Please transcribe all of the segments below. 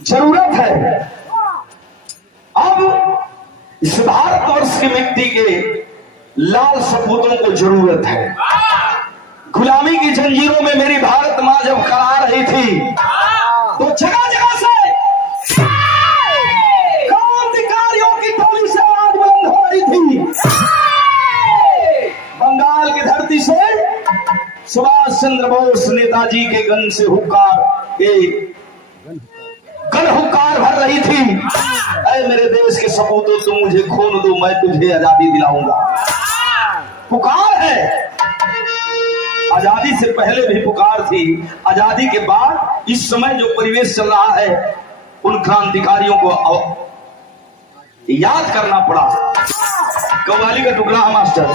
जरूरत है अब इस भारतवर्ष की मिट्टी के लाल सपूतों को जरूरत है। गुलामी की जंजीरों में मेरी भारत मां जब करा रही थी तो जगह जगह से क्रांतिकारियों की टोली से आवाज बुलंद हो रही थी। बंगाल की धरती से सुभाष चंद्र बोस नेताजी के गन से गन हुक्कार भर रही थी। ऐ मेरे देश के सपूतों, तुम मुझे खून दो, मैं तुझे आजादी दिलाऊंगा। पुकार है। आजादी से पहले भी पुकार थी, आजादी के बाद इस समय जो परिवेश चल रहा है उन क्रांतिकारियों को याद करना पड़ा। कव्वाली का टुकड़ा है मास्टर।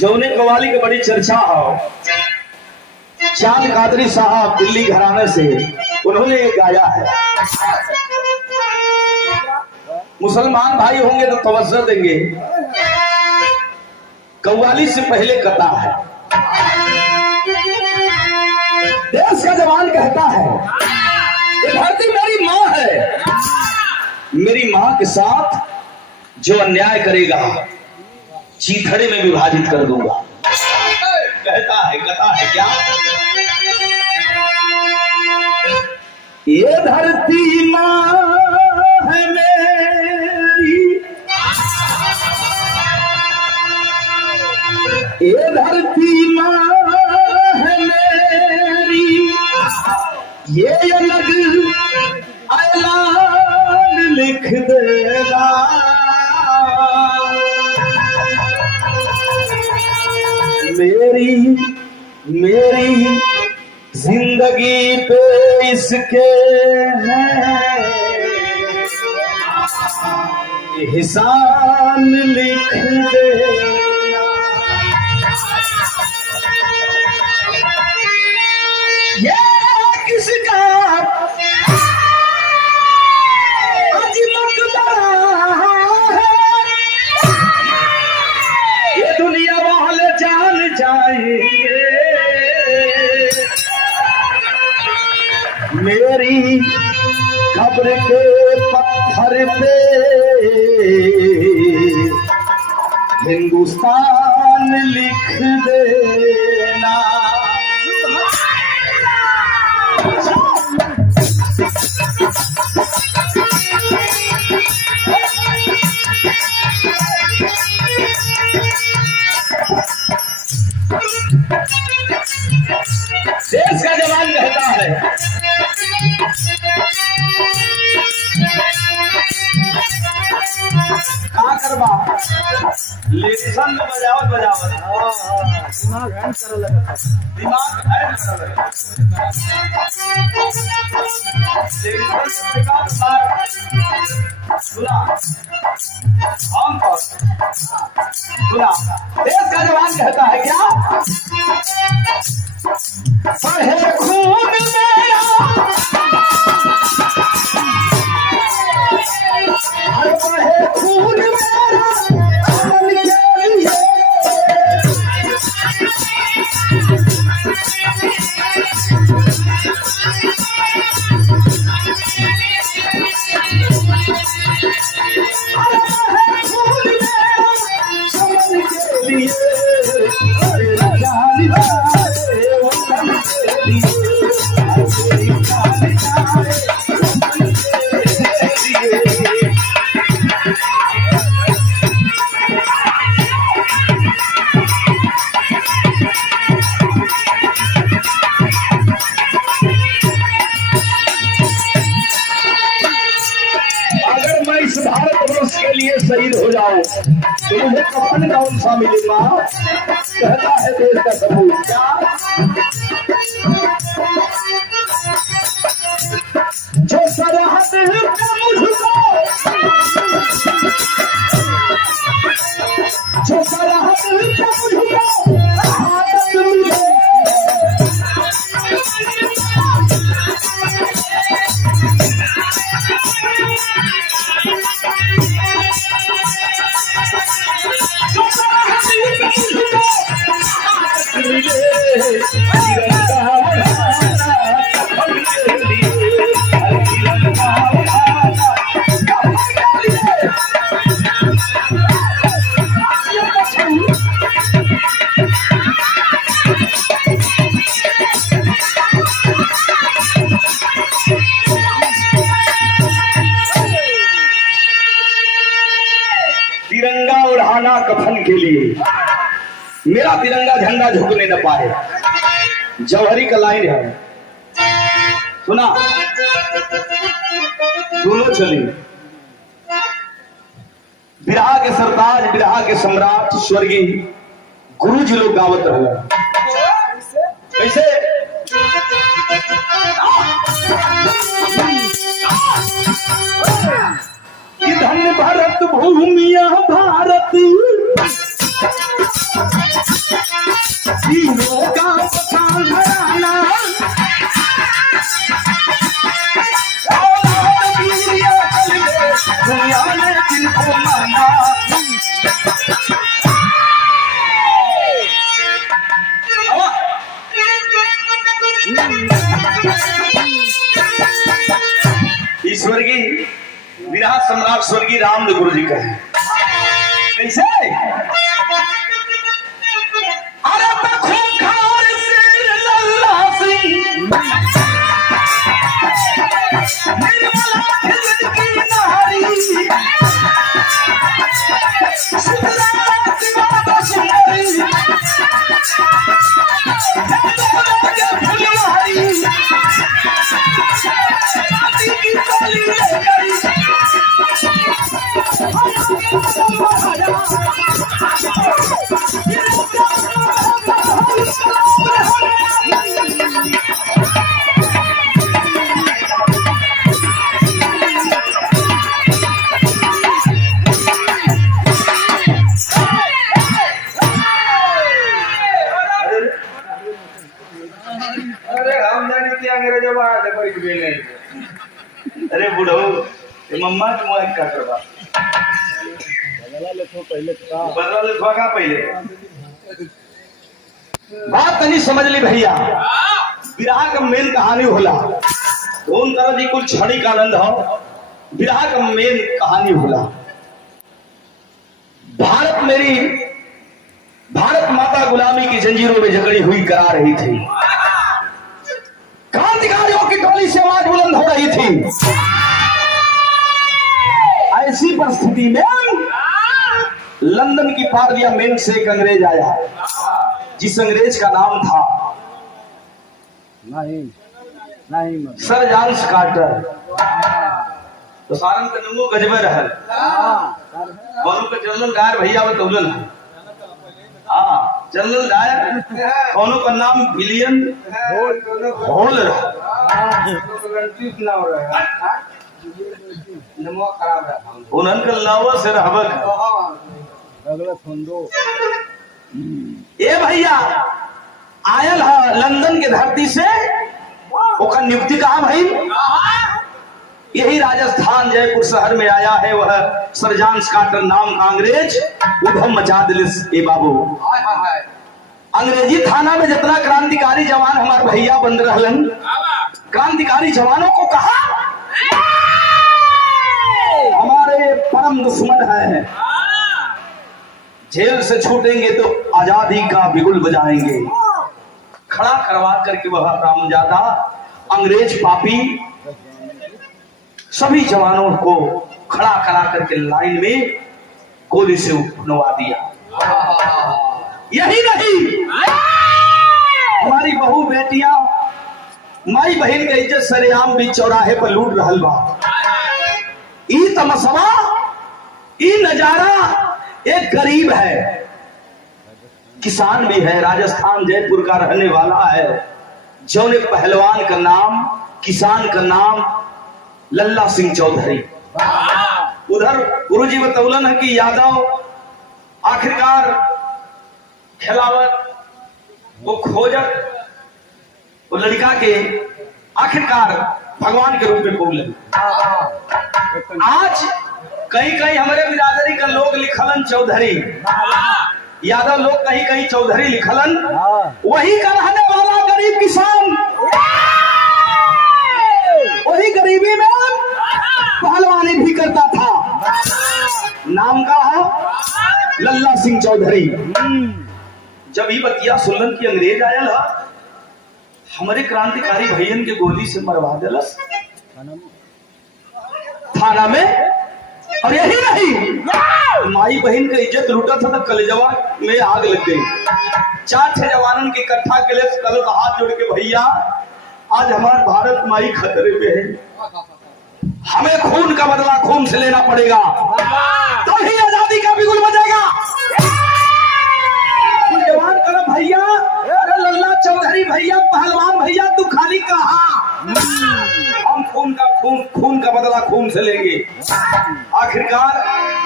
जौने कव्वाली की बड़ी चर्चा हो, चांद कादरी साहब दिल्ली घराने से उन्होंने ये गाया है। मुसलमान भाई होंगे तो तवज्जो देंगे। कव्वाली से पहले कथा है। देश का जवान कहता है ये धरती मेरी मां है, मेरी मां के साथ जो अन्याय करेगा चीथड़े में विभाजित कर दूंगा। कहता है, कथा है क्या? ये धरती मां है मेरी, ये धरती मां है मेरी, ये अलग ऐलान लिख देगा। मेरी जिंदगी पे इसके है एहसान लिख देना। ये किसका आज मकबरा है, ये दुनिया वाले जान जाएंगे। मेरी कब्र के पत्थर पे हिंदुस्तान लिख देना। देश का जवान कहता है का करबा लेसन में बजावत दिमाग हैंग कर लगा, दिमाग हैंग कर लगा। देश का जवान कहता है क्या? बहे खून मेरा, बहे खून मेरा शहीद हो जाओ तो मुझे कफन कौन सा मिलेगा? कहता है देश का सबूत क्या? जो सरहद पे मुझको, जो सरहद पे मुझको आदत मिले, तिरंगा उड़ाना कफन के लिए, मेरा तिरंगा झंडा झुकने न पाए। जौहरी का लाइन है, सुना दोनों चली। बिरहा के सरताज, बिरहा के सम्राट स्वर्गीय गुरु जी लोग गावत रहे। कैसे? धन्य भारत भूमिया भारत, तीनों का पठान घराना, दुनिया ने जिनको माना। ईश्वर की विराह सम्राट स्वर्गीय रामदेव गुरु जी का है। कैसे? अरे खूंखार से लल्ला सिंह, निर्मला की नारी, अरे बुढ़ो मम्मा के मोबाइल का करवा बदला ले थोड़ा पहले बात तनी समझ ली भैया। विरहा का मेन कहानी होला कौन तरह जी कुल क्षणिक आनंद हो। विरहा का मेन कहानी होला भारत माता गुलामी की जंजीरों में जकड़ी हुई करा रही थी। क्रांतिकारियों की टोली से आवाज बुलंद हो रही थी। ऐसी परिस्थिति में लंदन की पार्लियामेंट से एक अंग्रेज आया, जिस अंग्रेज का नाम था नहीं सर जॉन्स कार्टर। तो सारन का नमो गजबे रहल कौन का जनरल डायर भैया बतौलन। हाँ जनरल डायर कौन का नाम विलियम होल रहा। उनका लावा से रहबक ए भैया आयल है लंदन के धरती से। ओकर नियुक्ति कहा भाई? यही राजस्थान जयपुर शहर में आया है वह सर जॉन्स कार्टर नाम का अंग्रेज। उधम मचा दिलिस ए बाबू। अंग्रेजी थाना में जितना क्रांतिकारी जवान हमारे भैया बंद रहलन, क्रांतिकारी जवानों को कहा हमारे परम दुश्मन है, जेल से छूटेंगे तो आजादी का बिगुल बजाएंगे। खड़ा करवा करके वह रामजादा अंग्रेज पापी सभी जवानों को खड़ा करा करके लाइन में गोली से उठवा दिया। यही नहीं हमारी बहू बेटियां माई बहन का इज्जत सरेआम भी चौराहे पर लूट रहल बा। ई तमसवा ई नजारा एक गरीब है, किसान भी है, राजस्थान जयपुर का रहने वाला है, जौने पहलवान का नाम किसान का नाम लल्ला सिंह चौधरी। उधर गुरुजी बतौलन है कि यादव आखिरकार खिलावत वो खोजत वो लड़का के आखिरकार भगवान के रूप में पौलन। आज कहीं कहीं हमारे बिरादरी का लोग लिखलन चौधरी, यादव लोग कहीं कहीं चौधरी लिखलन। वही का रहने वाला गरीब किसान वही गरीबी में पहलवानी भी करता था। नाम का है लल्ला सिंह चौधरी। जब ये बतिया सुनलन की अंग्रेज आयल हमारे क्रांतिकारी भैयन के गोली से मरवा दिलस थाना में। और यही नहीं, माई बहन का इज्जत लूटा था तो कलेजवा में आग लग गई। 4 जवानों के इकट्ठा के लिए कल हाथ जोड़ के, भैया आज हमारा भारत माई खतरे में है, हमें खून का बदला खून से लेना पड़ेगा, तभी आजादी का बिगुल बजेगा। जवान करो भैया, अरे लल्ला चौधरी भैया, पहलवान भैया, तू खाली कहा, हम खून का बदला खून से लेंगे। आखिरकार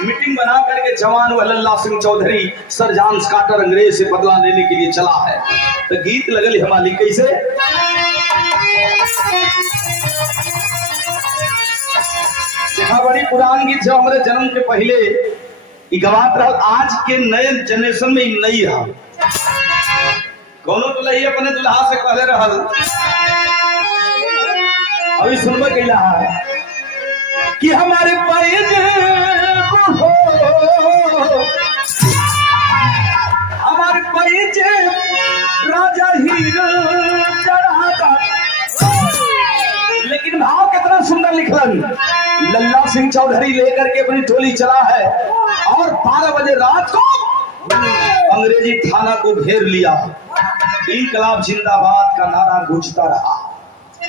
मीटिंग बना करके जवान व Lalla Singh Chaudhary sir John Carter अंग्रेज से बदला लेने के लिए चला है। तो गीत लगल हमारी कैसे, देखा बड़ी पुरान गीत जो हमारे जन्म के पहले गवात रहा, आज के नए जनरेशन में नहीं है। कौनो तो लही अपने दुल्हा से कहले रहल, अभी सुनबे कैला कि हमारे पैज हमारे पैज राजा हीरो चढ़ाता। लेकिन भाव कितना सुंदर लिखलन, लल्ला सिंह चौधरी लेकर के अपनी टोली चला है और 12 बजे रात को अंग्रेजी थाना को घेर लिया। इनकलाब जिंदाबाद का नारा गूंजता रहा।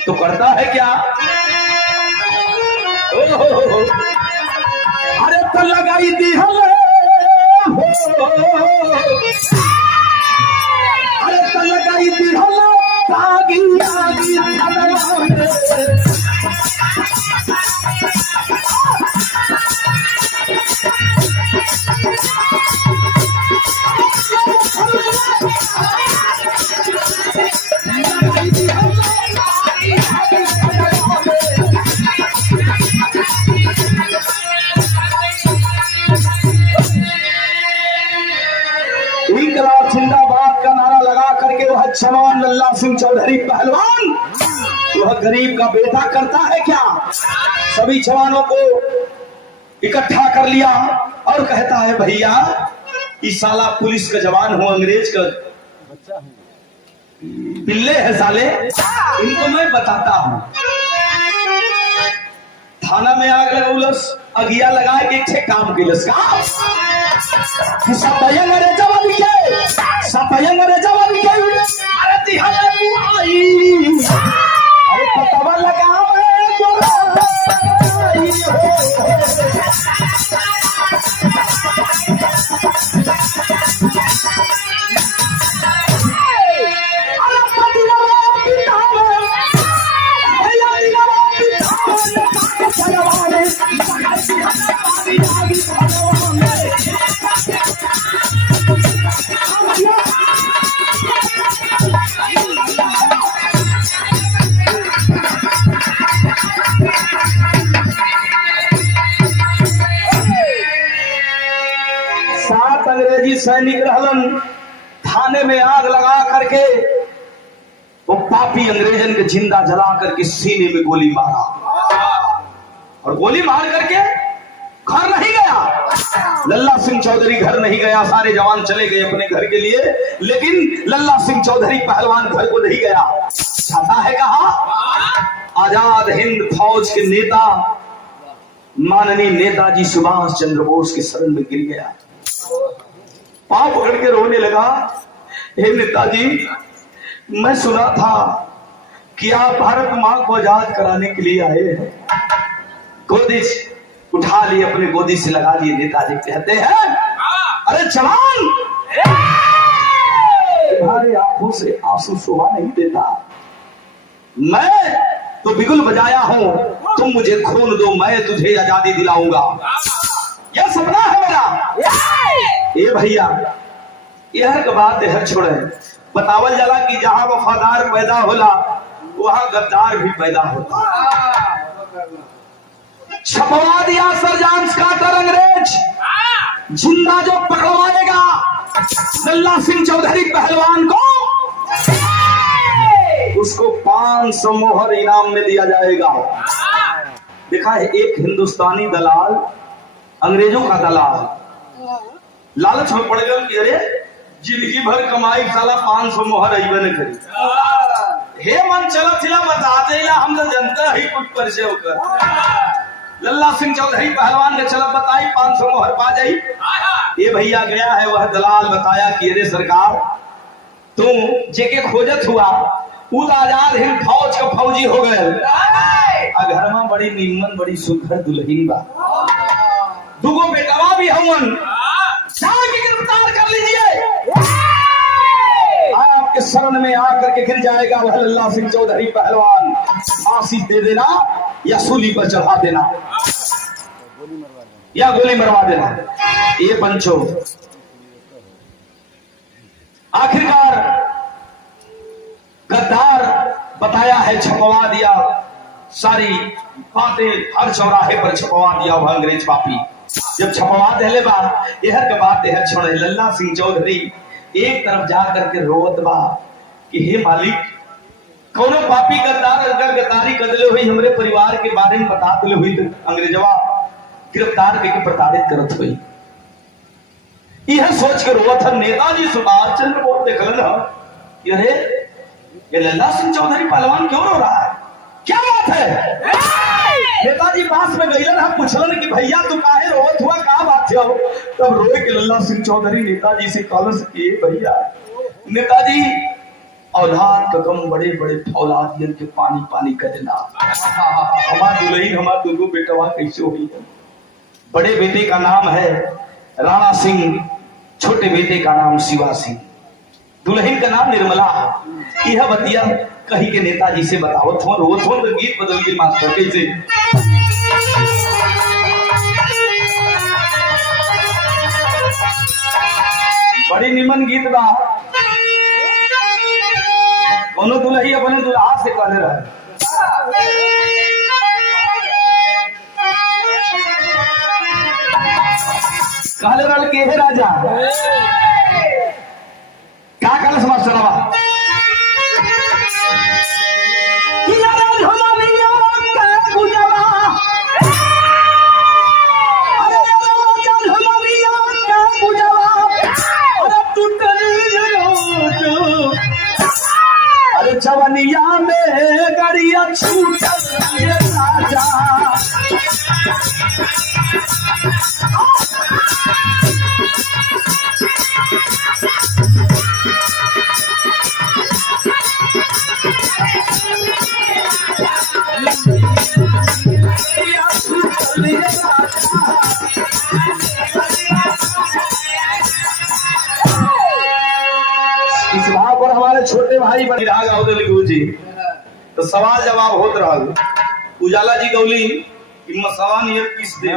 तो करता है क्या, अरे तो लगाई दी हमें, अरे तो लगाई दी हमें आगी आगी जिंदाबाद का नारा लगा करके वह जवान लल्ला सिंह चौधरी पहलवान वह गरीब का बेटा करता है क्या, सभी जवानों को इकट्ठा कर लिया और कहता है भैया इस साला पुलिस का जवान हो, अंग्रेज का बच्चा हूं, पिल्ले है साले, इनको मैं बताता हूं। थाना में आग लगौलस, अगिया लगा के एक काम किलस का सपयंग रे जवान के, सपयंग रे जवान के, अरे तिहाई आई, अरे पतावा लगावे गोराई अरे पतिला पितावे, भैया दिला पितावे, चलवाने अंग्रेजी सैनिक रहलन। थाने में आग लगा करके वो पापी अंग्रेजन के जिंदा जला करके सीने में गोली मारा और गोली मार करके घर नहीं गया। लल्ला सिंह चौधरी घर नहीं गया, सारे जवान चले गए अपने घर के लिए, लेकिन लल्ला सिंह चौधरी पहलवान घर को नहीं गया। जाता है कहा, आजाद हिंद फौज के नेता माननीय नेताजी सुभाष चंद्र बोस के शरण में गिर गया, पांव पकड़ के रोने लगा। हे नेताजी, मैं सुना था कि आप भारत मां को आजाद कराने के लिए आए हैं। गोदी उठा लिए, अपने गोदी से लगा लिए। नेताजी कहते हैं, अरे जवान, तुम्हारी आंखों से आंसू शोभा नहीं देता, मैं तो बिगुल बजाया हूं, तुम मुझे खून दो, मैं तुझे आजादी दिलाऊंगा, यह सपना है मेरा। ये भैया यह का बात है, छोड़े, बतावल जाला कि जहां वफादार पैदा होला वहां गद्दार भी पैदा होता। छपवा दिया सर जॉन कार्टर अंग्रेज, जिंदा जो पकड़वाएगा लल्ला सिंह चौधरी पहलवान को, उसको 500 मोहर इनाम में दिया जाएगा। देखा है, एक हिंदुस्तानी दलाल अंग्रेजों का दलाल लालच में पड़ गया कि अरे जिंदगी भर कमाई साला 500 मोहर अइबे न करी। हे मन चला थिला बता देला, हम तो जनता ही कुछ परिचय होकर लल्ला सिंह चौधरी पहलवान के चलब बताई 500 मोहर पा जाई। ये भैया गया है वह दलाल बताया कि अरे सरकार तू जेके खोजत हुआ उ आजाद हिंद फौज का फौजी हो गए। घर में बड़ी निम्मन बड़ी सुघर दुल्हन बा, दुगो बेटवा भी हवन, जाके गिरफ्तार कर लीजिए। आपके शरण में आकर के गिर जाएगा वह लल्ला सिंह चौधरी पहलवान, फांसी दे देना या सूली पर चढ़ा देना या गोली मरवा देना। ये पंचो आखिरकार गद्दार बताया है, छपवा दिया, सारी बातें हर चौराहे पर छपवा दिया वह अंग्रेज पापी। जब छपवा देले बा यहर के बात है छोड़े लल्ला सिंह चौधरी एक तरफ जा करके रोवत बा कि हे मालिक कौनो पापी गद्दार अगर गद्दारी कदले हुई हमरे परिवार के बारे में बता दिले हुई तो अंग्रेजवा गिरफ्तार करके प्रताड़ित करत हुई। यह सोच के रोवत है नेताजी सुभाष चंद्र बोस देखलन कि अरे ये लल्ला सिंह चौधरी पहलवान क्यों रो रहा है, क्या बात है। नेताजी पास में गईलन है, पूछलन कि भैया तू काहे रोवत हुआ, का बात है। तब रोए के लल्ला सिंह चौधरी नेताजी से कहलस कि भैया नेताजी औलाद का गम बड़े बड़े फौलादियन के पानी पानी कर देना। हमार दुल्हन हमार दुगो बेटवा कैसे हुई है। बड़े बेटे का नाम है राणा सिंह, छोटे बेटे का नाम शिवा सिंह, दुल्हन का नाम निर्मला है। यह बतिया कहीं के नेताजी से बताओ थो रो थो तो गीत बदल गई मास्टर कैसे। बड़ी निमन गीत बा, कोनो दुल्ही अपने दुल्हा से कहले रहे कहले रहे के हे राजा क्या कहले समझ बा चवनिया में गड़िया छूट राजा इस भाव पर हमारे छोटे भाई जी तो सवाल जवाब होत रहा। उजाला जी गौली मसवा नहीं किस दे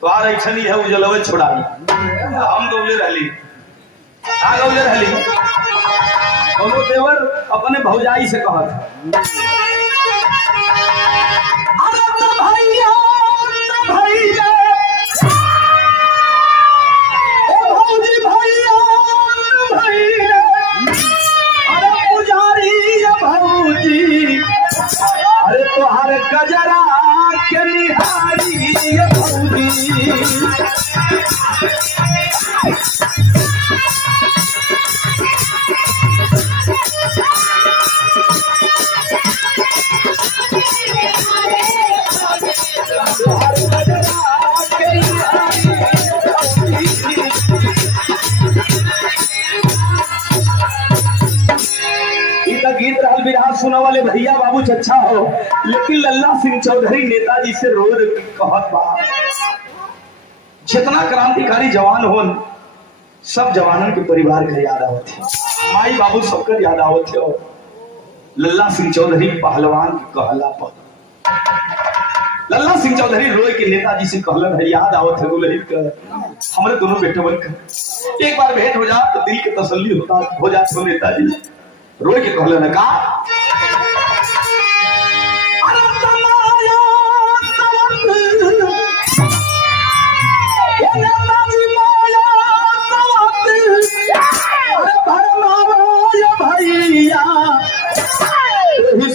तोहार ऐसा नहीं है उजलवे छोड़ाई हम गौले रहली आ गौले रहली दोनों देवर अपने भौजाई से कहत अरे तोहार गजरा के निहारी भौजी गीत रहल बिरहा सुना वाले भैया बाबू अच्छा हो, लेकिन लल्ला सिंह चौधरी नेताजी से रोज कहत बा जितना क्रांतिकारी जवान हो सब जवानों के परिवार का याद आवत है, माई बाबू सबकर याद आवत है। लल्ला सिंह चौधरी पहलवान के कहला पर लल्ला सिंह चौधरी रोए के नेताजी से कहलन है याद आवत है हमारे दोनों बेटवन का एक बार भेंट हो जाए तो दिल के तसल्ली हो जात हो। नेताजी रोए के कहलन का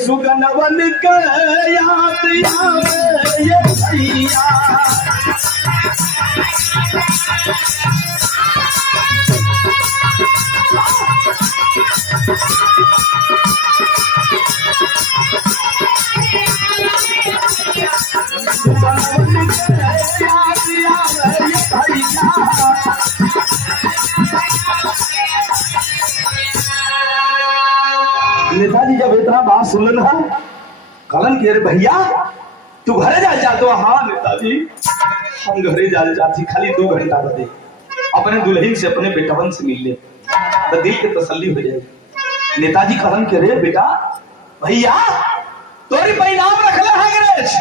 सुगनवन के याद ये भैया बात सुनल है। कलन के अरे भैया तू घरे जा जातो। हाँ नेताजी हम घरे जा जाती, खाली 2 घंटा बदे अपने दुल्हन से अपने बेटवन से मिल ले तो दिल के तसल्ली हो जाएगी। नेताजी कलन के रे बेटा भैया तोरी पर इनाम रखला है गणेश,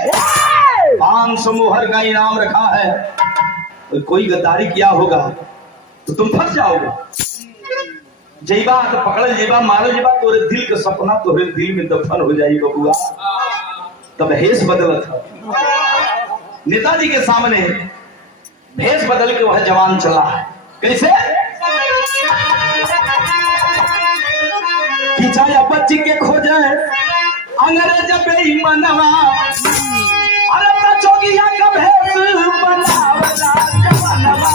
500 मोहर का इनाम रखा है। कोई गद्दारी किया होगा तो तुम फंस जाओगे। जैबा तो पकड़ल जेबा मारल जेबा, तोरे दिल के सपना तोरे दिल में दफन हो जाई बबुआ। तब भेष बदलत है। नेताजी के सामने भेष बदल के वह जवान चला है। कैसे खींचा या बच्ची के खोजे अंग्रेज बेईमानवा, अरे बचोगिया का भेष बनावला जवानवा।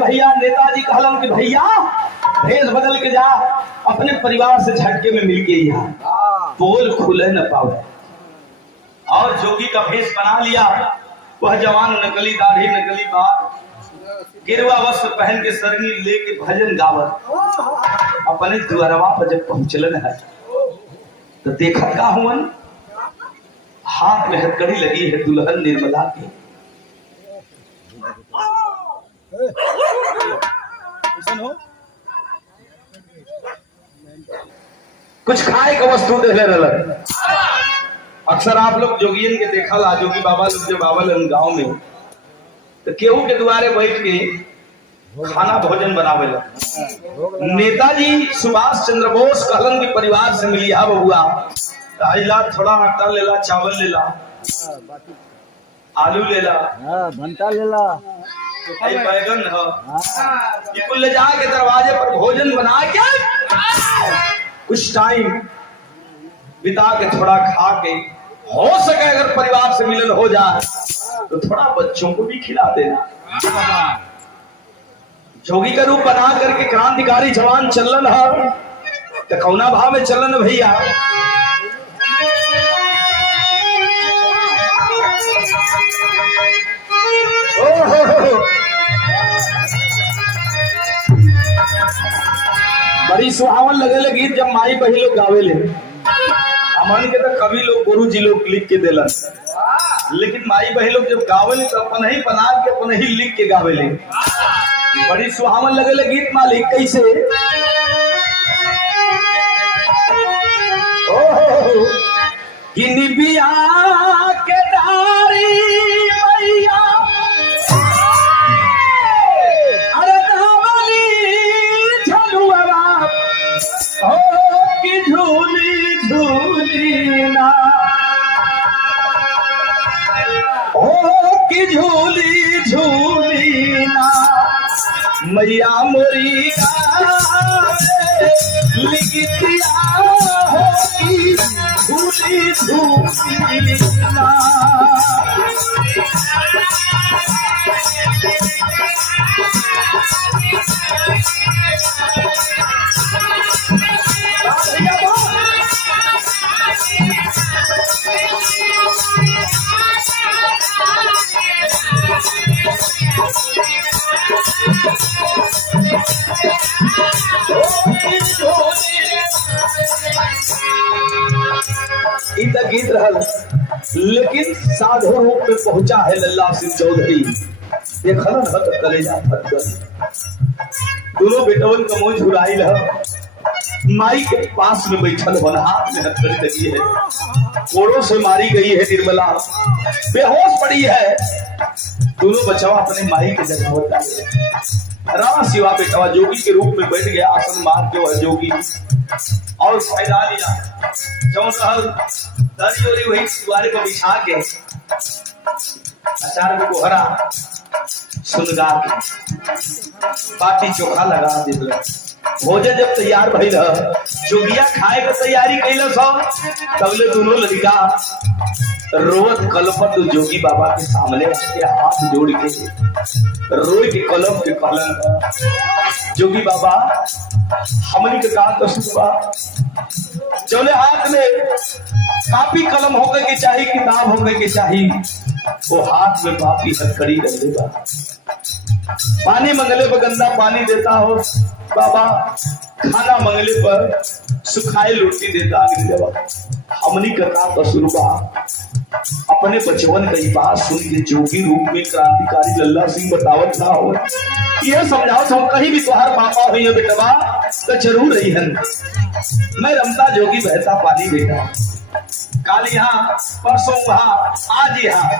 भैया नेताजी कहलन कि भैया भेष बदल के जा, अपने परिवार से झटके में मिल के यहाँ पोल खुले न पावे। और जोगी का भेष बना लिया। वह जवान नकली दाढ़ी नकली बाल गिरवा वस्त्र पहन के सरनी लेके भजन गावत अपने द्वारवा पर जब पहुंचलन है तो देखा का हुवन, हाथ में हथकड़ी लगी है दुल्हन निर्मला की। कुछ खाए का वस्तु दे रहे। अक्सर आप लोग जोगियन के देखा ला, जोगी बाबा लोग जब आवल गांव में तो केहू के द्वारे बैठ के खाना भोजन बनावेला। नेताजी सुभाष चंद्र बोस कहलन के परिवार से मिलिया बबुआ, ला थोड़ा आटा लेला, चावल लेला, आलू लेला, भंटा लेला, बैगन है, कुल ले जाके दरवाजे पर भोजन बना के कुछ टाइम बिता के थोड़ा खा के, हो सके अगर परिवार से मिलन हो जाए तो थोड़ा बच्चों को भी खिला देना। जोगी का रूप बना करके क्रांतिकारी जवान चलन है तो कौना भाव में चलन भैया। बड़ी सुहावन लगे गीत जब माई बही लोग गावे ले। हमन के तो कवि लोग गुरु जी लोग लिख के देलन, लेकिन माई बही लोग जब गावे ले तो अपन ही बना के अपन ही लिख के गावे ले। बड़ी सुहावन लगे गीत मालिक कैसे बिया के डारी मैया, अरे धावली झलुआ हो कि झूली झूली ना, हो कि झूली झूली ना मैया मोरी लिखिया हो कि झूली झूली ना। गीत रहल, लेकिन साधु रूप में पहुंचा है लल्ला सिंह चौधरी। देखल न कलेजा फटकर दोनों बेटवन का मुंह झुराइल है। माई के पास में बैठल होना, हाथ में हथकड़ी लगी है, कोड़ों से मारी गई है निर्मला, बेहोश पड़ी है। दोनों बचवा अपने माई के जगह होता है। रामा शिवा बेटवा जोगी के रूप में बैठ गया, आसन मार के वह जोगी और फैला लिया। जौन रहल दरी वही दुआरे पर बिछा के अचार को हरा सुनगा के बाटी चोखा लगा दिल। भोजन जब तैयार भइल जोगिया खाए के तैयारी कैलस तबले दोनों लड़का रोवत कलपत जोगी बाबा के सामने के हाथ जोड़ के रोई के कलम के कहलन, जोगी बाबा हमनी के का कसूर बा? जौने हाथ में कापी कलम होके के चाहिए, किताब होके के चाहिए, वो हाथ में पापी हथकड़ी रख देगा। पानी मंगले पर गंदा पानी देता हो बाबा, खाना मंगले पर सुखाए रोटी देता जवाब। हमनी का कसूर बा? अपने बचवन कई बात सुन के जोगी रूप में क्रांतिकारी लल्ला सिंह बतावत ना हो, ये समझाओ तुम कहीं भी तुहार पापा हुई है बेटवा तो जरूर रही है। मैं रमता जोगी बहता पानी बेटा, काल यहाँ परसों वहां आज यहाँ,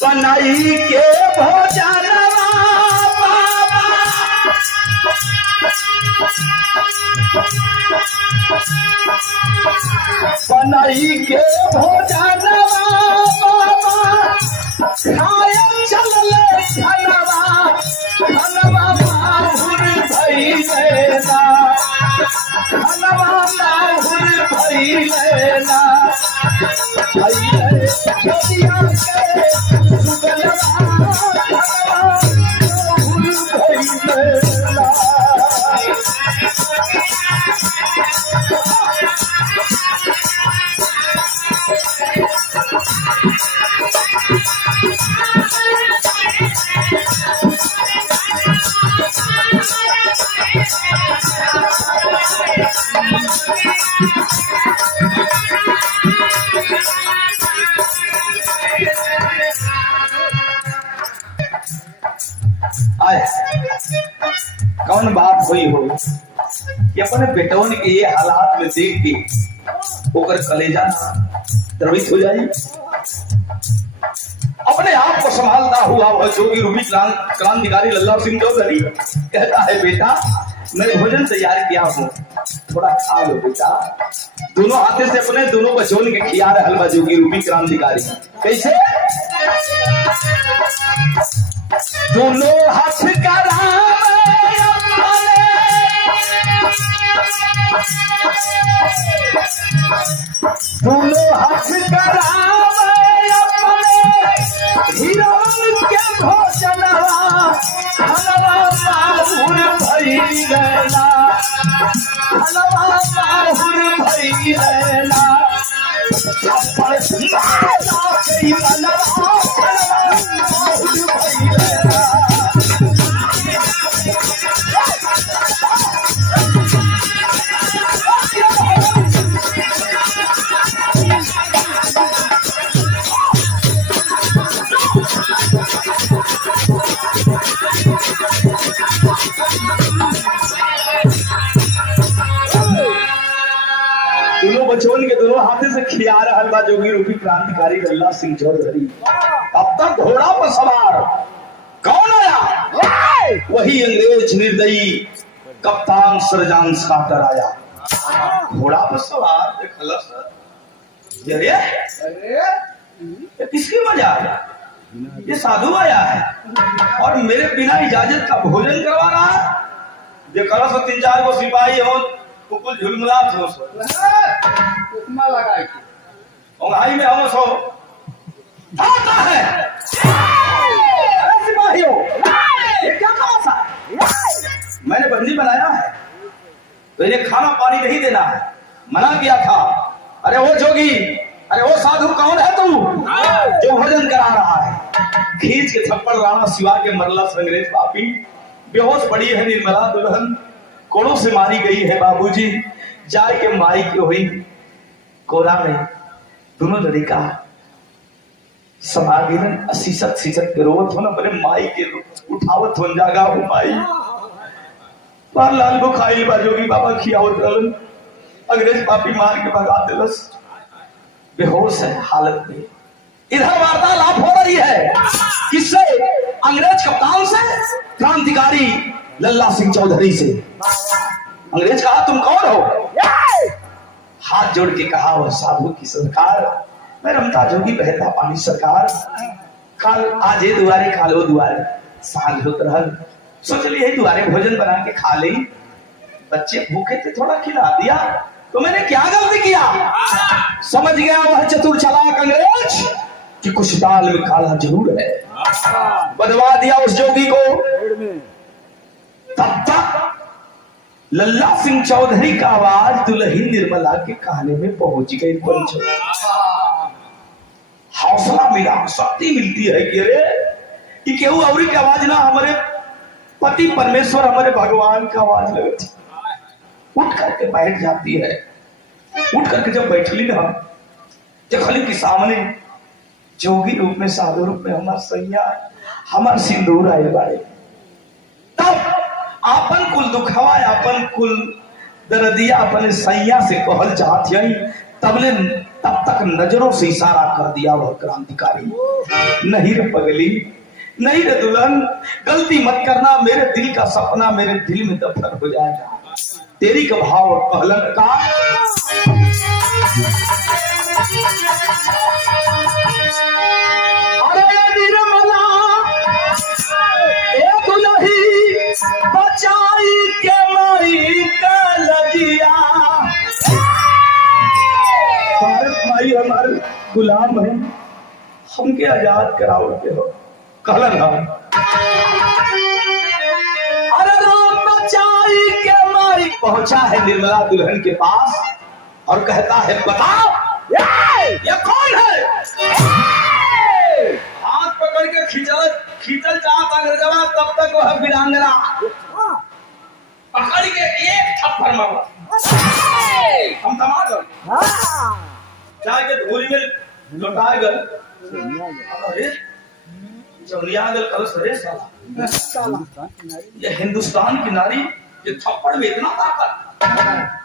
बनाई के भोजनवा बनाई के भोजनवा खाए चलले धनवा धनवा माहुर भइलेना धनवा माहुर भइलेना भइले जोगिया के सुगलवा धनवा माहुर भइलेना। कौन बात हुई हो कि अपने बेटवन के ये हालात में देख के ओकर कलेजा द्रवित हो जाए। अपने आप को संभालता हुआ वह जोगी रूपी क्रांतिकारी लल्ला सिंह चौधरी कहता है, बेटा मैं भोजन तैयार किया हूँ, थोड़ा खा लो बेटा। दोनों हाथे से अपने दोनों बचवन के खिया रहल बा जोगी रूपी क्रांतिकारी। कैसे? दोनों हाथ दोनों हाथ करावे अपने हिरण के भोजनवा हलवा माहुर भइलेना हलवा माहुर भइलेना पर माला कई मनवा हलवा माहुर भइलेना। दोनों बचवन के दोनों हाथे से खिया रहल बा जोगी रूपी क्रांतिकारी लल्ला सिंह चौधरी। अब तक घोड़ा पर सवार कौन आया? वही अंग्रेज निर्दयी कप्तान सरजान साटर आया। घोड़ा पर सवार देखलस, अरे ये किसकी मजा है? ये साधु आया है और मेरे बिना इजाजत का भोजन करवा रहा है। देखलस 3-4 गो सिपाही हो कुकुल झुलमुलात हो सो उपमा लगाई और आई में हम सो आता है। अरे सिपाहियों ये क्या खासा है? मैंने बंदी बनाया है तो इन्हें खाना पानी नहीं देना है, मना किया था। अरे वो जोगी, अरे वो साधु कौन है तू जो भोजन करा रहा है? खींच के थप्पड़ राणा शिवा के मरला अंग्रेज पापी। बेहोश पड़ी है निर्मला दुल्हन, कोड़ों से मारी गई है बाबूजी। जाए के माई की हुई कोरा में दोनों लड़का समागिरन असीसत सीसत के रोवत हो न अपने माई के उठावत हो जागा हो माई। पर लाल को खाई बाजोगी बाबा खियावत रहलन, अंग्रेज पापी मार के भगा दिलस। बेहोश है हालत में। इधर वार्तालाप हो रही है किससे? अंग्रेज कप्तान से, क्रांतिकारी लल्ला सिंह चौधरी से। अंग्रेज कहा तुम कौन हो? हाथ जोड़ के कहा वह साधु की सरकार मैं रमता जोगी बहता पानी सरकार, काल आज ये दुआरे काल वो दुआरे, साल होत रहल, सोच लिए दुआरे भोजन बना के खा ले, बच्चे भूखे थे थोड़ा खिला दिया, तो मैंने क्या गलती किया? समझ गया वह चतुर चालाक अंग्रेज कि कुछ दाल में काला जरूर है, बदवा दिया उस जोगी को। तब तक लल्ला सिंह चौधरी का आवाज दुल्हन निर्मला के कहने में पहुंच गई। हौसला मिला, शक्ति मिलती है कि अरे ये केहू औरी की आवाज ना, हमारे पति परमेश्वर हमारे भगवान का आवाज लगे थी। उठ करके बैठ जाती है। उठ करके जब बैठली ना, देखली कि सामने जोगी रूप में साधु रूप में हमार सैया हमार सिंदूर आए बारे। तब आपन कुल दुखवा अपन कुल दर्दिया अपने सैया से कहल चाहती है, तब तक नजरों से इशारा कर दिया वह क्रांतिकारी, नहीं रे पगली, नहीं रे दुल्हन, गलती मत करना, मेरे दिल का सपना मेरे दिल में दफन हो जाएगा। तेरी का भाव कहलन का अरे निर्मला ए दुल्ही बचाई के माई का लजिया, भारत माई हमारे गुलाम है, हमके आजाद कराओ के हो। कहलन अरे राम बचाई के माई। पहुंचा है निर्मला दुल्हन के पास और कहता है बताओ ये कौन है? हाथ पकड़ के खींचल चाहता अंग्रेजवा, तब तक वह वीरांगना पकड़ के एक थप्पड़ मारा, हम तमाम जाके धूल में लौटा गए। अरे जौलिया गल कल सरे साला, ये हिंदुस्तान की नारी, ये थप्पड़ में इतना ताकत।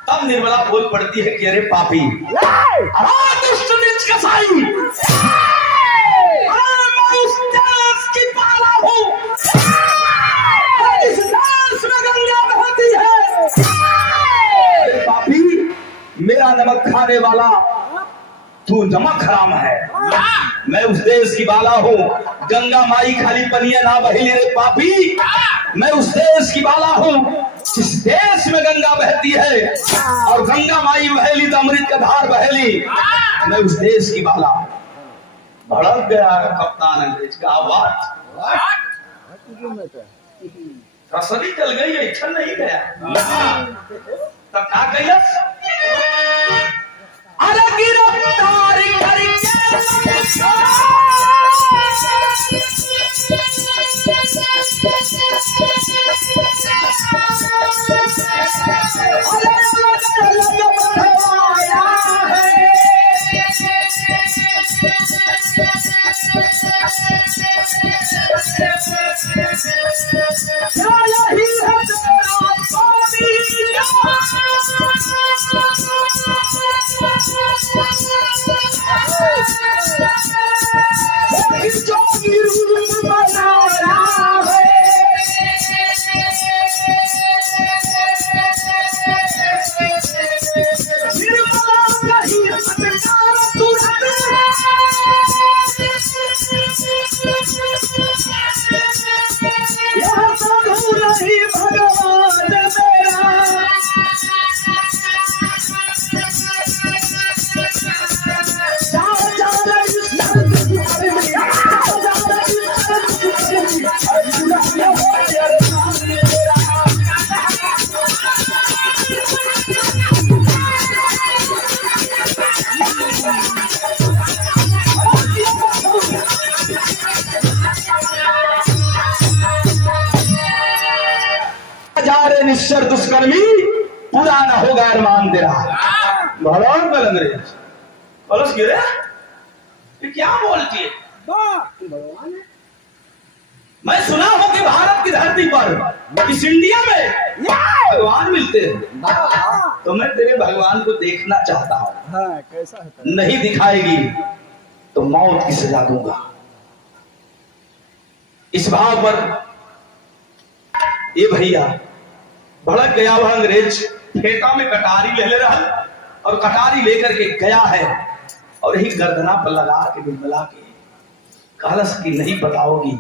तब निर्मला बोल पड़ती है कि अरे पापी, दुष्ट नीच कसाई, मैं उस देश की बाला हूँ, इस देश में गंगा बहती है। अरे पापी, मेरा नमक खाने वाला तू नमक हराम है, मैं उस देश की बाला हूँ, गंगा माई खाली पनिया ना बहेली रे पापी, मैं उस देश की बाला हूँ जिस देश में गंगा बहती है और गंगा माई बहेली तो अमृत का धार बहेली, मैं उस देश की बाला। भड़क गया कप्तान अंग्रेज का आवाज, रसदी चल गई, इच्छा नहीं गया। तब क्या कहिए? अरे गिरफ्तार करके निश्चर दुष्कर्मी पूरा न होगा अरमान तेरा। भगवान बल अंग्रेज पलस गिरे, ये क्या बोलती है? मैं सुना हूं कि भारत की धरती पर इस इंडिया में भगवान मिलते हैं, तो मैं तेरे भगवान को देखना चाहता हूं। कैसा है? नहीं दिखाएगी तो मौत की सजा दूंगा। इस भाव पर ये भैया भड़क गया वह अंग्रेज, फेटा में कटारी ले रहा और कटारी लेकर के गया है और ही गर्दना पर लगा के निर्मला के कलश की नहीं बताओगी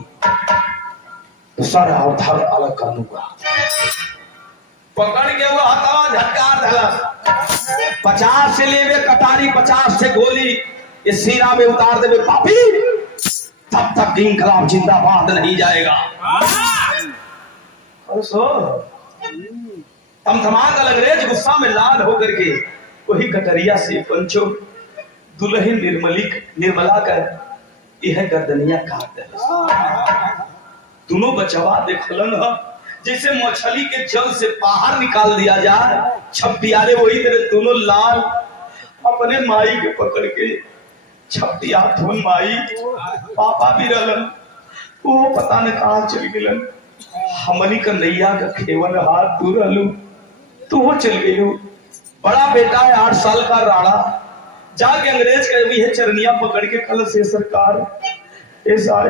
तो सारा अवतार अलग कर दूंगा। पकड़ के वो हथवा झटकार धलस 50 से लेवे कटारी 50 से गोली इस सीना में उतार देवे पापी, तब तक इंकलाब जिंदाबाद नहीं जाएगा। तमतमाक अंग्रेज गुस्सा में लाल होकर के वही कटरिया से पंचो दुल्हन निर्मला कर यह गर्दनिया काट दे। दोनों बचवा देखलन ह जैसे मछली के जल से बाहर निकाल दिया जाए, छपियारे वही तरह दोनों लाल अपने माई के पकड़ के छपिया धुन माई पापा भी रहलन, वो पता न कहाँ चल गलन। हमनी का नैया का खेवन हाथ दूर रहलू, तू वो चल गई हो। बड़ा बेटा है 8 साल का राणा, जाके अंग्रेज का भी है चरनिया पकड़ के कल से सरकार ऐसा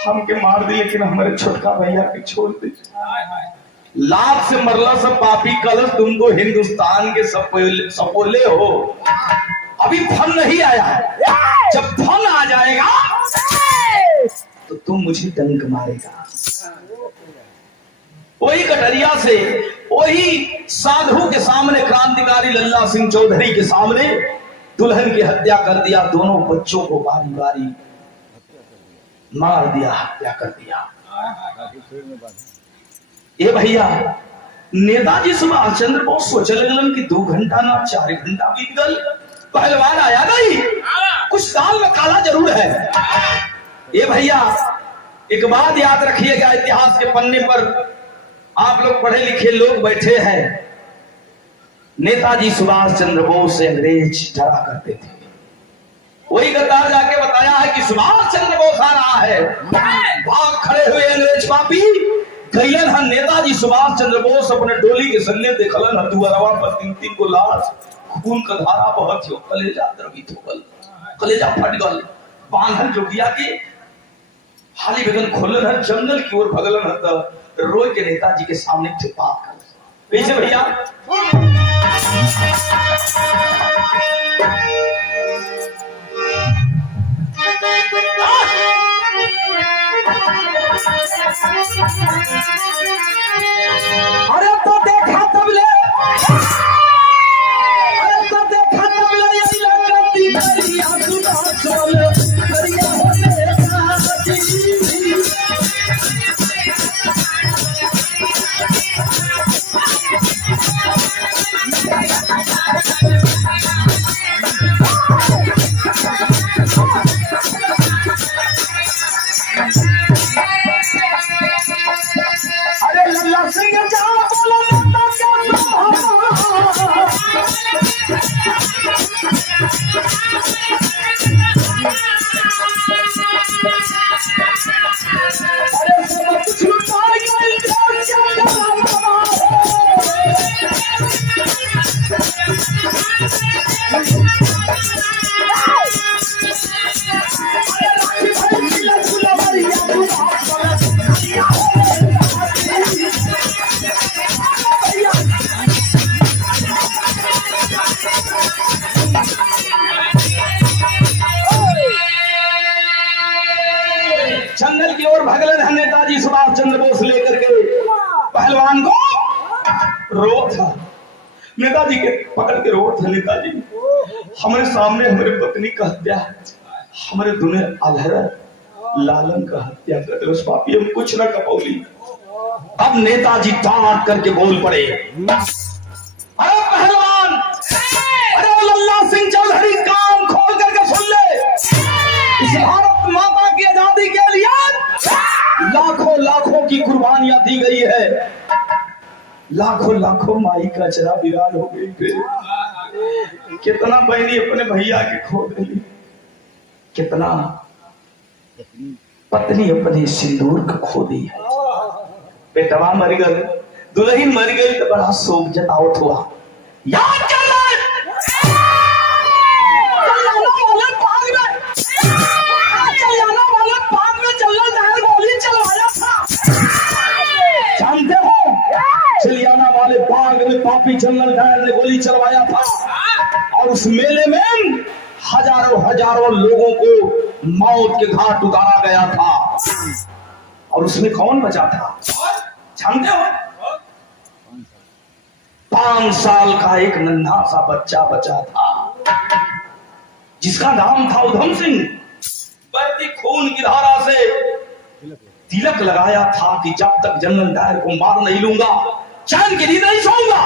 हमके मार दी, लेकिन हमारे छोटका भैया के छोड़ दे। लाभ से मरला सब पापी कलश, तुमको हिंदुस्तान के सपोले हो। अभी फन नहीं आया है, जब फन आ जाएगा तो तुम मुझे डंक मारेगा। वही कटरिया से वही साधु के सामने क्रांतिकारी लल्ला सिंह चौधरी के सामने दुल्हन की हत्या कर दिया। दोनों बच्चों को बारी बारी मार दिया, हत्या कर दिया। ये भैया नेताजी सुभाष चंद्र बोस सोचे लगलन कि 2 घंटा ना 4 घंटा बीत गल, पहलवान आया नहीं, कुछ दाल में काला जरूर है। ये भैया एक बात याद रखिएगा, इतिहास के पन्ने पर आप लोग पढ़े लिखे लोग बैठे हैं। नेताजी सुभाष चंद्र बोस से अंग्रेज डरा करते थे। वही गद्दार जाके बताया है कि सुभाष चंद्र बोस आ रहा है। भाग खड़े हुए अंग्रेज पापी गैलन हन। नेताजी सुभाष चंद्र बोस अपने डोली के संगे देखलन हन, दुआरवा पर 3-3 को लाश, खून का धारा बहत हो, कलेजा द्रवित हो गल, कलेजा फट गल। बांधन जोगिया के हाली बगल खोलन हन, जंगल की ओर भगलन हन। रोज के नेताजी के सामने छुपा कर कैसे भैया अरे तो देखा तब ले, अरे तो देखा तब ले ये लगती करिया सुना चोल करिया होने साथी। जंगल की ओर भगलन है नेताजी सुभाष चंद्र बोस लेकर के। पहलवान को रो था, नेताजी के पकड़ के रो था। नेताजी हमारे सामने हमारे पत्नी का हत्या, हमारे दुनिया आधार लालन का हत्या कर दे, उस पापी हम कुछ ना कपौली। अब नेताजी डांट करके बोल पड़े, अरे पहलवान, अरे लल्ला सिंह चौधरी काम खोल करके सुन ले। इस भारत माता की आजादी के लिए लाखों लाखों की कुर्बानियां दी गई है, लाखों लाखों माई का चरा विरान हो गई थे। कितना बहनी अपने भैया के खो गई, कितना पत्नी अपने सिंदूर को खो दी है। बेटवा मर गए, दुल्हन मर गई तो बड़ा शोक जतावत हुआ। याद कर जानते हो चलियाना वाले बाग में पापी जंगल गायर ने गोली चलवाया था, और उस मेले में हजारों हजारों लोगों को मौत के घाट उतारा गया था, और उसमें कौन बचा था जानते हो? 5 साल का एक नन्हा सा बच्चा बचा था, जिसका नाम था उधम सिंह। बहती खून की धारा से तिलक लगाया था कि जब तक जनरल डायर को मार नहीं लूंगा चैन के लिए नहीं सोऊंगा।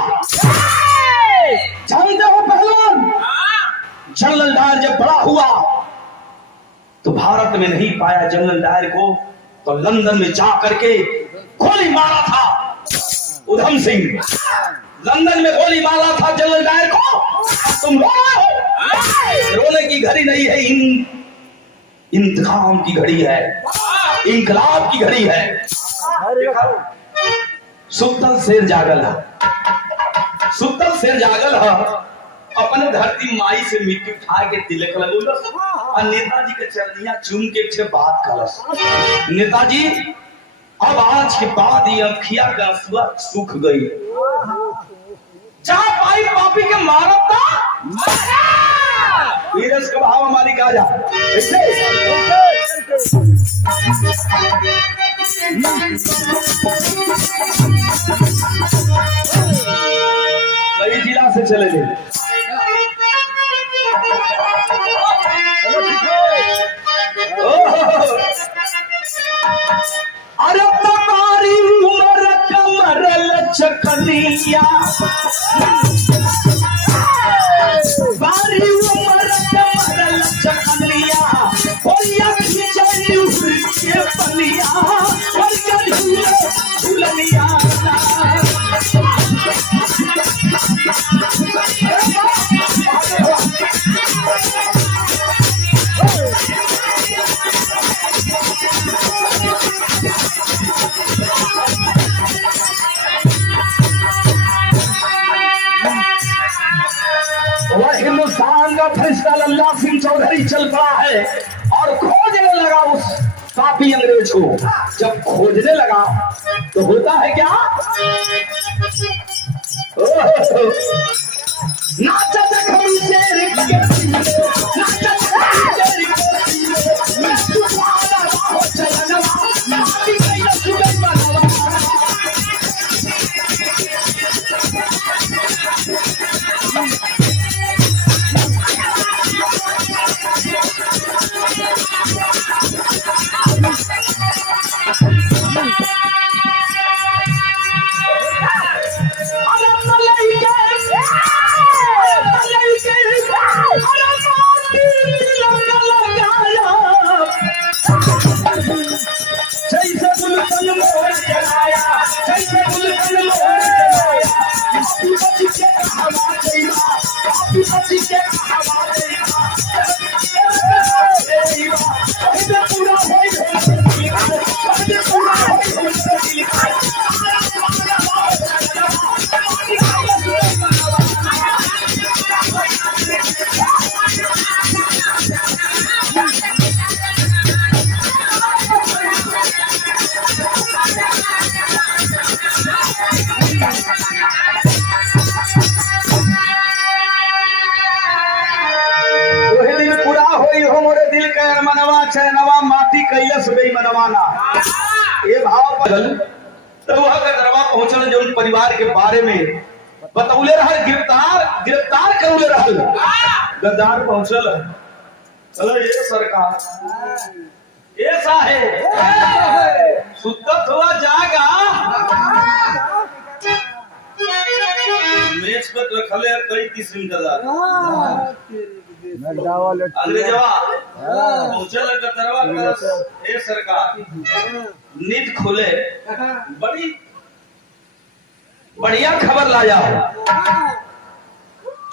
जानते हो पहलवान, जनरल डायर जब बड़ा हुआ तो भारत में नहीं पाया जनरल डायर को, तो लंदन में जा करके गोली मारा था उधम सिंह। लंदन में गोली मारा था जनरल डायर को। तुम रो रहे हो, रोने की घड़ी नहीं है, इंतकाम की घड़ी है, इंकलाब की घड़ी है। सुतल शेर जागल है, सुतल शेर जागल है। अपने धरती माई से मिट्टी उठा के तिलक लगौलस और नेताजी के चरनिया चूम के छे बात कलस। नेताजी अब आज के बाद ये अखिया का आंसुआ सूख गई, जहां पाई पापी के मारत था वीरस का भाव हमारी कहा जा। कई जिला से चले गए, अरे तुम्हारी उम्र कमर लचकनिया, बारी उम्र कमर लचकनिया, और यह खिंचनी उम्र के पलिया, और गलिया झुलनिया। हिंदुस्तान का फरिश्ता लल्ला सिंह चौधरी चल पड़ा है और खोजने लगा उस पापी अंग्रेज को। जब खोजने लगा तो होता है क्या, नाचा जखमी शेर के, नाचा जखमी शेर के, तुम्हारा हो चलना, नाची गई सुगई बनवा। नवा माटी कैलस बेईमानवाना ये भाव बदल तो वह दरबार पहुंचल जो परिवार के बारे में बतौले रहल, गिरफ्तार करौले रहल। गद्दार पहुंचल, चलो ये सरकार ये साहेब सुतत हुआ जागा मेज पर रखले कई किस्म का अंग्रेजवा पहुंचल गद्दारवा ए सरकार नित खोले बड़ी बढ़िया खबर लाया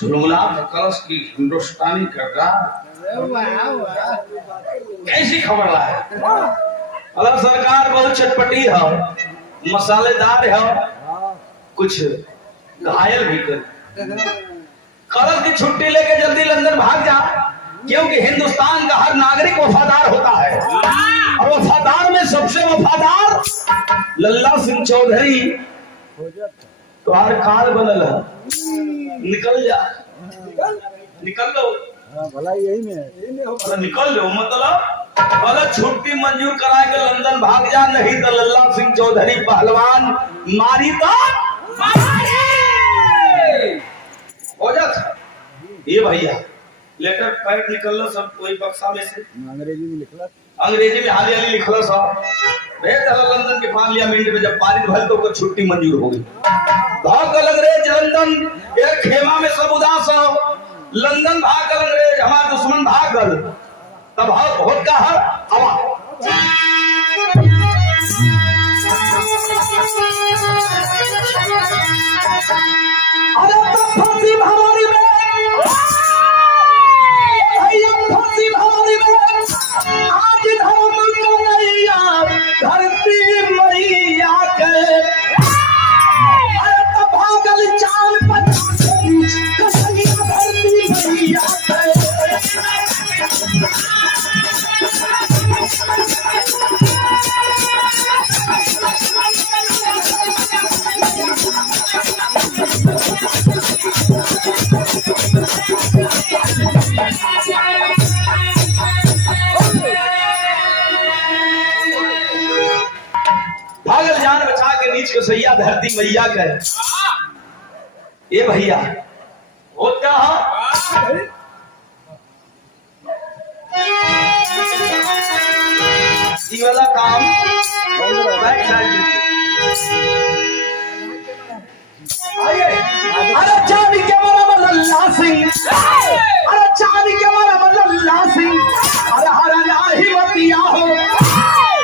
झुलमुला कलश की हिंदुस्तानी कर रहा कैसी खबर लाया। अगर सरकार बहुत चटपटी है, मसालेदार है, कुछ घायल भी कर। कलश की छुट्टी लेके जल्दी लंदन भाग जा, क्योंकि हिंदुस्तान का हर नागरिक वफादार होता है और वफादार में सबसे वफादार लल्ला सिंह चौधरी तो हर काल बनल है। निकल जा, निकल लो। भला यही में तो निकल लो मतलब बोला छुट्टी मंजूर करा के लंदन भाग जा, नहीं तो लल्ला सिंह चौधरी पहलवान मारी तो हो जाता। ये भैया लेटर पैड निकल सब कोई बक्सा में से अंग्रेजी में लिखला, अंग्रेजी में हाली हाली लिखल सब भेज दल लंदन के 5 मिनट में जब पारित भल तो को छुट्टी मंजूर हो गई। भाग गल अंग्रेज लंदन, एक खेमा में सब उदास हो, लंदन भाग गल अंग्रेज, हमारा दुश्मन भाग गल, तब होत का हर हवा अरे तब फांसी भवानी में भैया, फांसी भवानी में आज धर्म कन्हैया धरती मैया के, अरे तब भागल चाल पर कसैया धरती मैया के। भागल जान बचा के नीच को सैया धरती मैया के। ये भैया होत क्या ये वाला काम बैक साइड आइए। अरे चांदी के बराबर लल्ला सिंह, अरे चांदी के बराबर लल्ला सिंह, अरे हरा नाही बतिया हो,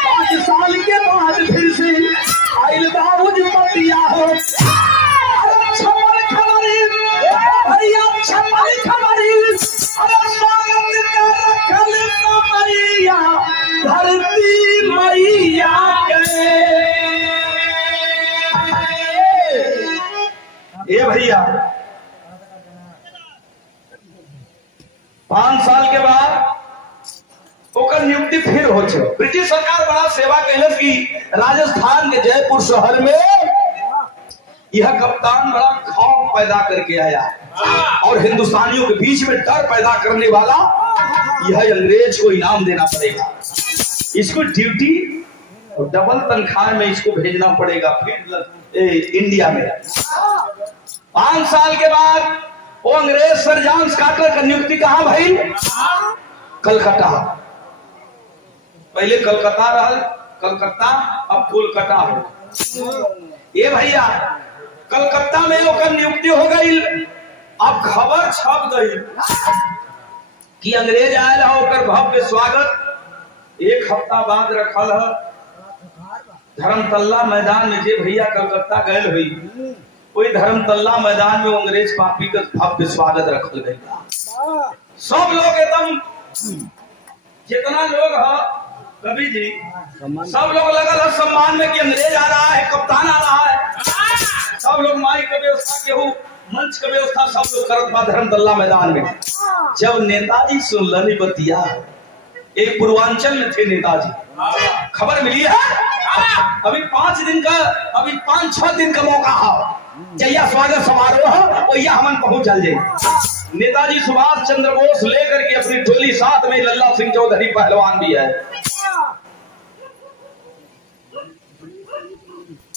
5 साल के बाद फिर से आइल बाबूज बतिया हो। अरे छमल खबरी भैया, छमल खबरी, अरे स्वागत कर रखल तो मैया धरती मैया के। ये भैया 5 साल के बाद ओकर नियुक्ति फिर हो छो। ब्रिटिश सरकार बड़ा सेवा कैलस की राजस्थान के जयपुर शहर में यह कप्तान बड़ा खौफ पैदा करके आया और हिंदुस्तानियों के बीच में डर पैदा करने वाला यह अंग्रेज को इनाम देना पड़ेगा, इसको ड्यूटी और डबल तनख्वाह में इसको भेजना पड़ेगा फिर इंडिया में। 5 साल के बाद वो अंग्रेज सर जॉन स्कॉटलैंड का नियुक्ति कहाँ भाई? कलकत्ता। पहले कलकत्ता रहा, कलकत्ता अब कोलकाता हो। ये भैया कलकत्ता में ओकर नियुक्ति हो गई। अब खबर छप गई कि अंग्रेज आयल है, ओकर भव्य स्वागत 1 हफ्ता बाद रखल है धर्मतल्ला मैदान में। जे भैया कलकत्ता गए हुई कोई धर्मतल्ला मैदान में अंग्रेज पापी का भव्य स्वागत रखल गई। सब लोग एकदम जितना लोग है कवि जी सब लोग लगल है सम्मान में कि अंग्रेज आ रहा है, कप्तान आ रहा है। सब लोग माइक का व्यवस्था, केहू मंच का व्यवस्था सब लोग करत बा धर्मतल्ला मैदान में। जब नेताजी सुनलनी बतिया, एक पूर्वांचल में थे नेताजी, खबर मिली है अभी 5-6 दिन का मौका है, जैया स्वागत समारोह है वैया हमन पहुंच चल जाए। नेताजी सुभाष चंद्र बोस लेकर के अपनी टोली, साथ में लल्ला सिंह चौधरी पहलवान भी है।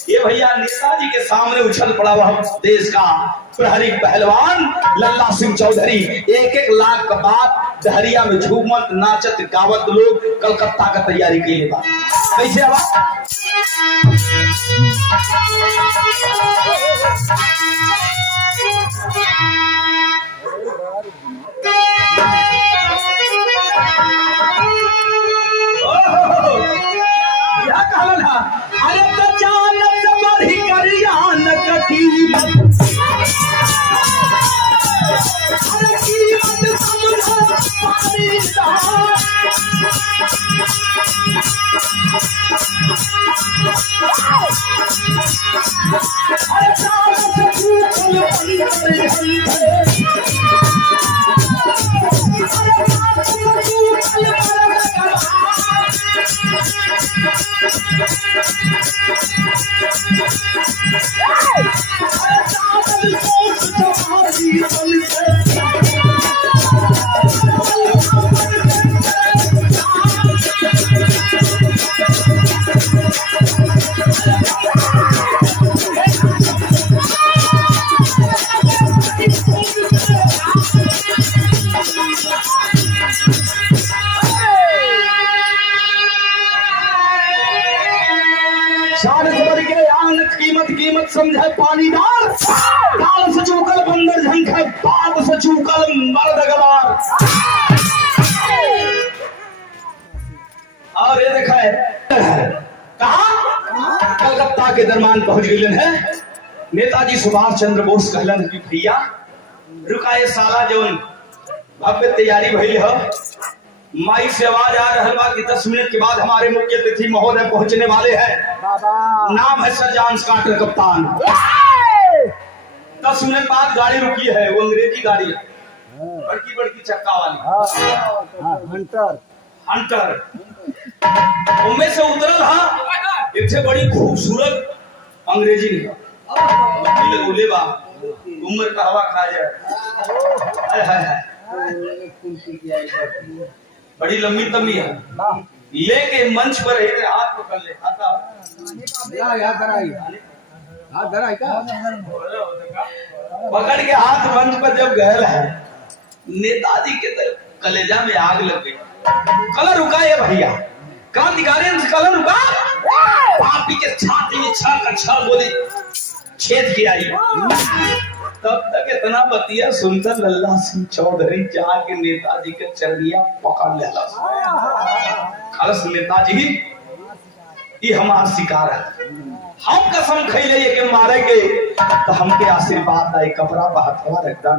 ये भैया नेताजी के सामने उछल पड़ा वह देश का प्रहरी पहलवान लल्ला सिंह चौधरी। 1-1 लाख का बाद दहरिया में झूमत नाचत गावत लोग कलकत्ता का तैयारी के लिए बा। कैसे आवा क्या कहला? अरे बचानक मरी करियान ककीमत, अरे कीमत समझ पानी दा, अरे चाल से पूछल पड़ी करे हंधे, अरे चाल से पूछल पड़ा करवा, अरे चाल से पूछल पड़ी मत समझे पानीदार, दाल से चूकल बंदर झंखे, बाप से चूकल मर्द गवार। और ये देखा है कहा कलकत्ता के दरमान पहुंच गए हैं। नेताजी सुभाष चंद्र बोस कहलन कि भैया रुका ये साला जौन भव्य तैयारी भइल है, माई से आवाज आ रहा बा कि 10 मिनट के बाद हमारे मुख्य अतिथि महोदय पहुंचने वाले हैं। नाम है सर जॉन स्कॉटर कप्तान। 10 मिनट बाद गाड़ी रुकी है, वो अंग्रेजी गाड़ी है, बड़की बड़की चक्का वाली हंटर। उनमें से उतरल हा एक से बड़ी खूबसूरत अंग्रेजी बोले बा उम्र का हवा खा जाए। हाय बड़ी लंबी तम्बी है, लेके मंच पर एक हाथ पकड़ ले पकड़ के हाथ मंच पर जब गए है, नेताजी के कलेजा में आग लग गई। कलर रुका है भैया, क्रांतिकारी कलर रुका, पापी के छाती में छह गोली छेद किया। तब तक इतना बतिया सुनकर लल्ला सिंह चौधरी जाके नेताजी के चरनिया पकड़ लेला। खालस नेताजी ये हमार शिकार है, हम कसम खैले के मारे के तो हमके आशीर्वाद दाई कपड़ा बहतवा रखदा।